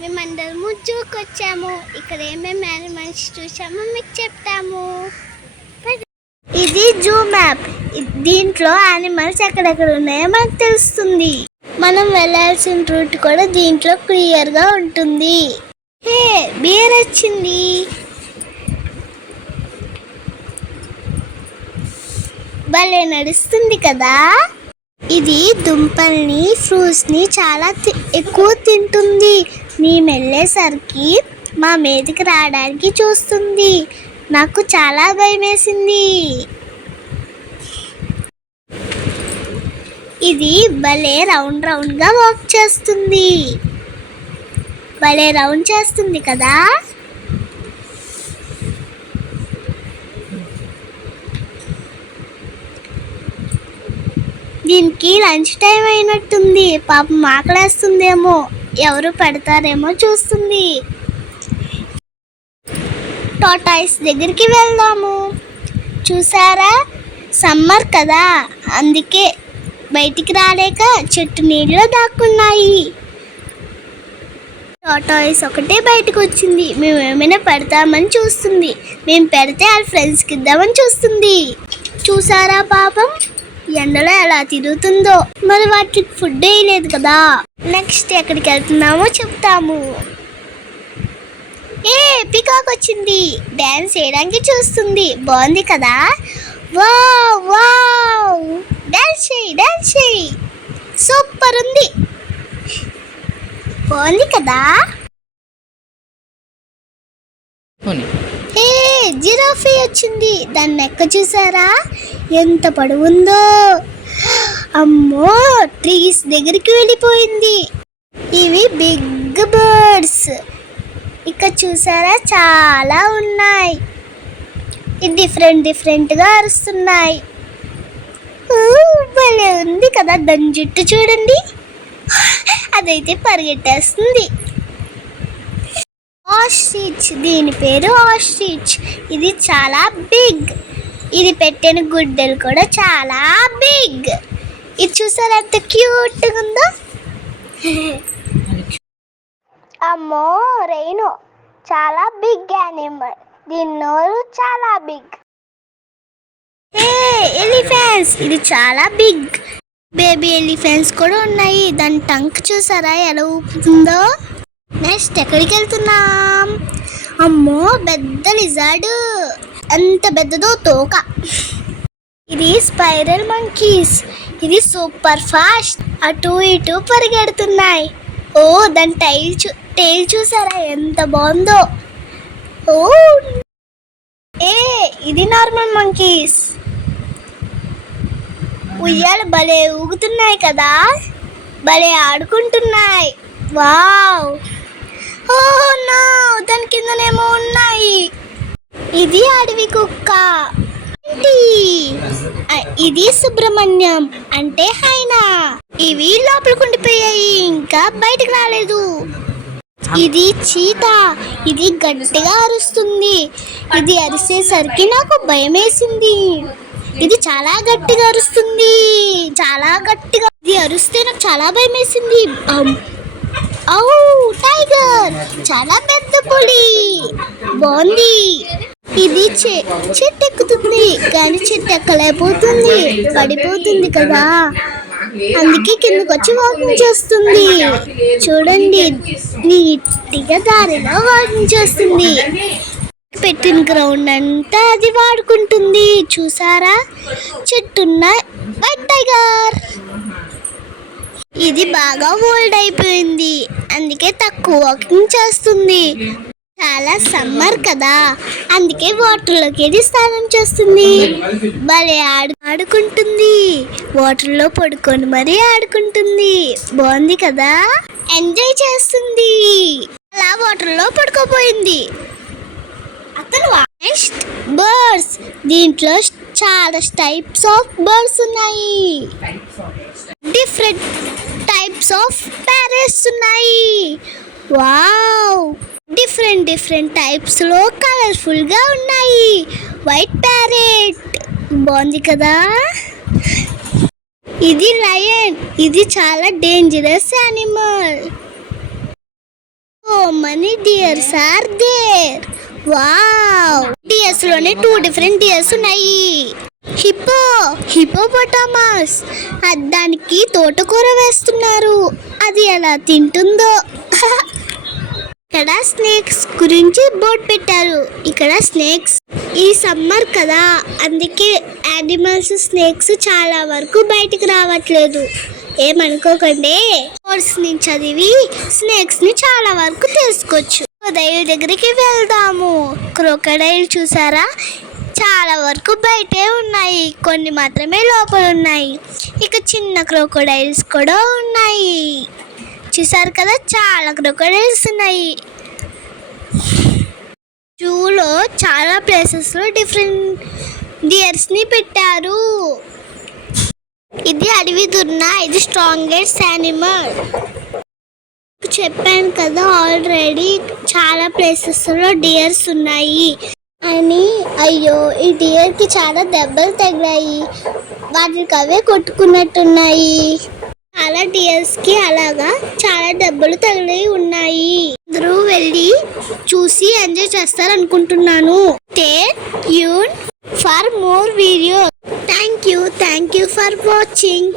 మేమందరము జూకి వచ్చాము ఇక్కడ ఏమేమి యానిమల్స్ చూసామో మీకు చెప్తాము. ఇది జూ మ్యాప్. దీంట్లో యానిమల్స్ ఎక్కడెక్కడ ఉన్నాయో మనకు తెలుస్తుంది. మనం వెళ్ళాల్సిన రూట్ కూడా దీంట్లో క్లియర్గా ఉంటుంది. హే బీర్ వచ్చింది. భలే నడుస్తుంది కదా. ఇది దుంపల్ని ఫ్రూట్స్ని చాలా ఎక్కువ తింటుంది. మేము వెళ్ళేసరికి మా మీదకి రావడానికి చూస్తుంది. నాకు చాలా భయం వేసింది ఇది భలే రౌండ్ రౌండ్గా వాక్ చేస్తుంది. భలే రౌండ్ చేస్తుంది కదా? దీనికి లంచ్ టైం అయినట్టుంది. పాపం ఆకలేస్తుందేమో. ఎవరు పెడతారేమో చూస్తుంది. టోటాయిస్ దగ్గరికి వెళ్దాము. చూసారా? సమ్మర్ కదా. అందుకే బయటికి రాలేక చెట్టు నీళ్ళు దాక్కున్నాయి. టాటాయిస్ ఒకటే బయటకు వచ్చింది. మేము ఏమైనా పెడతామని చూస్తుంది. మేము పెడితే వాళ్ళ ఫ్రెండ్స్కి ఇద్దామని చూస్తుంది. చూసారా పాపం? ఎండలో ఎలా తిరుగుతుందో. మరి వాటికి ఫుడ్ వేయలేదు కదా. నెక్స్ట్ ఎక్కడికి వెళ్తున్నామో చెప్తాము. ఏ పికాక్ వచ్చింది. డ్యాన్స్ చేయడానికి చూస్తుంది. బాగుంది కదా? వావ్ వావ్ డ్యాన్స్ చేయి డ్యాన్స్ చేయి. సూపర్ ఉంది. బాగుంది కదా? ఏ జిరాఫీ వచ్చింది. దాన్ని నెక్క చూసారా? ఎంత పొడవుందో. అమ్మో ట్రీస్ దగ్గరికి వెళ్ళిపోయింది. ఇవి బిగ్ బర్డ్స్. ఇక్కడ చూసారా చాలా ఉన్నాయి. ఇది డిఫరెంట్ డిఫరెంట్గా అరుస్తున్నాయి. భలే ఉంది కదా దాని జుట్టు చూడండి. అదైతే పరిగెట్టేస్తుంది. ఆస్ట్రిచ్ దీని పేరు ఆస్ట్రిచ్. ఇది చాలా బిగ్. ఇది పెట్టిన గుడ్డలు కూడా చాలా బిగ్. ఇది చూసారా ఎంత క్యూట్గా ఉందో? అమ్మో రైను చాలా బిగ్ యానిమల్ దీని నోరు చాలా బిగ్ ఏ ఎలిఫెంట్స్ ఇది చాలా బిగ్ బేబీ ఎలిఫెంట్స్ కూడా ఉన్నాయి. దాని టంక్ చూసారా ఎలా ఊపుతుందో? నెక్స్ట్ ఎక్కడికి వెళ్తున్నాం? అమ్మో పెద్ద లిజార్డ్ ఎంత పెద్దదో తోక. ఇది స్పైరల్ మంకీస్. ఇది సూపర్ ఫాస్ట్. అటు ఇటు పరిగెడుతున్నాయి. ఓ దాని టైల్ చూ టైల్ చూసారా? ఎంత బాగుందో. ఓ ఏ ఇది నార్మల్ మంకీస్. ఉయ్యాలు భలే ఊగుతున్నాయి కదా. భలే ఆడుకుంటున్నాయి. వావ్. ఓ నా దాని కిందనేమో ఉన్నాయి. ఇది అడవి కుక్క. ఏంటి? ఇది సుబ్రహ్మణ్యం. అంటే హైనా ఇవి లోపలికి ఉండిపోయాయి. ఇంకా బయటకు రాలేదు. ఇది చీత. ఇది గట్టిగా అరుస్తుంది. ఇది అరిసేసరికి నాకు భయం వేసింది ఇది చాలా గట్టిగా అరుస్తుంది. చాలా గట్టిగా. ఇది అరుస్తే నాకు చాలా భయం వేసింది టైగర్. చాలా పెద్ద పులి. బాగుంది. ఇది చె- చెట్టు ఎక్కుతుంది కానీ చెట్టు ఎక్కలేకపోతుంది పడిపోతుంది కదా. అందుకే కిందకు వచ్చి వాకింగ్ చేస్తుంది. చూడండి నీట్గా దారిలో వాకింగ్ చేస్తుంది. పెట్టిన గ్రౌండ్ అంతా అది వాడుకుంటుంది. చూసారా? చెట్టున్న వైట్ టైగర్. ఇది బాగా ఓల్డ్ అయిపోయింది. అందుకే తక్కువ వాకింగ్ చేస్తుంది. చాలా సమ్మర్ కదా. అందుకే వాటర్లోకి ఇది స్నానం చేస్తుంది. భలే ఆడు ఆడుకుంటుంది. వాటర్లో పడుకొని మరీ ఆడుకుంటుంది. బాగుంది కదా? ఎంజాయ్ చేస్తుంది. అలా వాటర్లో పడుకోపోయింది అతను నెక్స్ట్ బర్డ్స్ దీంట్లో చాలా టైప్స్ ఆఫ్ బర్డ్స్ ఉన్నాయి. డిఫరెంట్ టైప్స్ ఆఫ్ ప్యారెట్స్ ఉన్నాయి. వావ్ డిఫరెంట్ డిఫరెంట్ టైప్స్లో కలర్ఫుల్గా ఉన్నాయి. వైట్ ప్యారెట్ బాగుంది కదా? ఇది లయన్ ఇది చాలా dangerous animal oh many deers are there wow డియర్స్లోనే two different deers ఉన్నాయి. హిప్పో హిపోపటామస్ దానికి తోటకూర వేస్తున్నారు. అది ఎలా తింటుందో? ఇక్కడ స్నేక్స్ గురించి బోర్డు పెట్టారు. ఇక్కడ స్నేక్స్. ఈ సమ్మర్ కదా. అందుకే యానిమల్స్ స్నేక్స్ చాలా వరకు బయటికి రావట్లేదు. ఏమనుకోకండి? కోర్స్ నుంచి చదివి స్నేక్స్ని చాలా వరకు తెలుసుకోవచ్చు. క్రొకడైల్ దగ్గరికి వెళ్దాము. క్రోకడైల్ చూసారా? చాలా వరకు బయటే ఉన్నాయి. కొన్ని మాత్రమే లోపల ఉన్నాయి. ఇక చిన్న క్రోకోడైల్స్ కూడా ఉన్నాయి. చూసారు కదా? చాలా క్రోకోడైల్స్ ఉన్నాయి. జూలో చాలా ప్లేసెస్లో డిఫరెంట్ డియర్స్ని పెట్టారు. ఇది అడవి దున్న ఇది స్ట్రాంగెస్ట్ యానిమల్. చెప్పాను కదా ఆల్రెడీ చాలా ప్లేసెస్లో డియర్స్ ఉన్నాయి. అని అయ్యో ఈ డియర్కి చాలా దెబ్బలు తగిలాయి. వాటికి అవే కొట్టుకున్నట్టున్నాయి. చాలా డియర్స్కి అలాగా చాలా దెబ్బలు తగిలి ఉన్నాయి. వెళ్ళి చూసి ఎంజాయ్ చేస్తారు అనుకుంటున్నాను tune for more video thank you thank you for watching.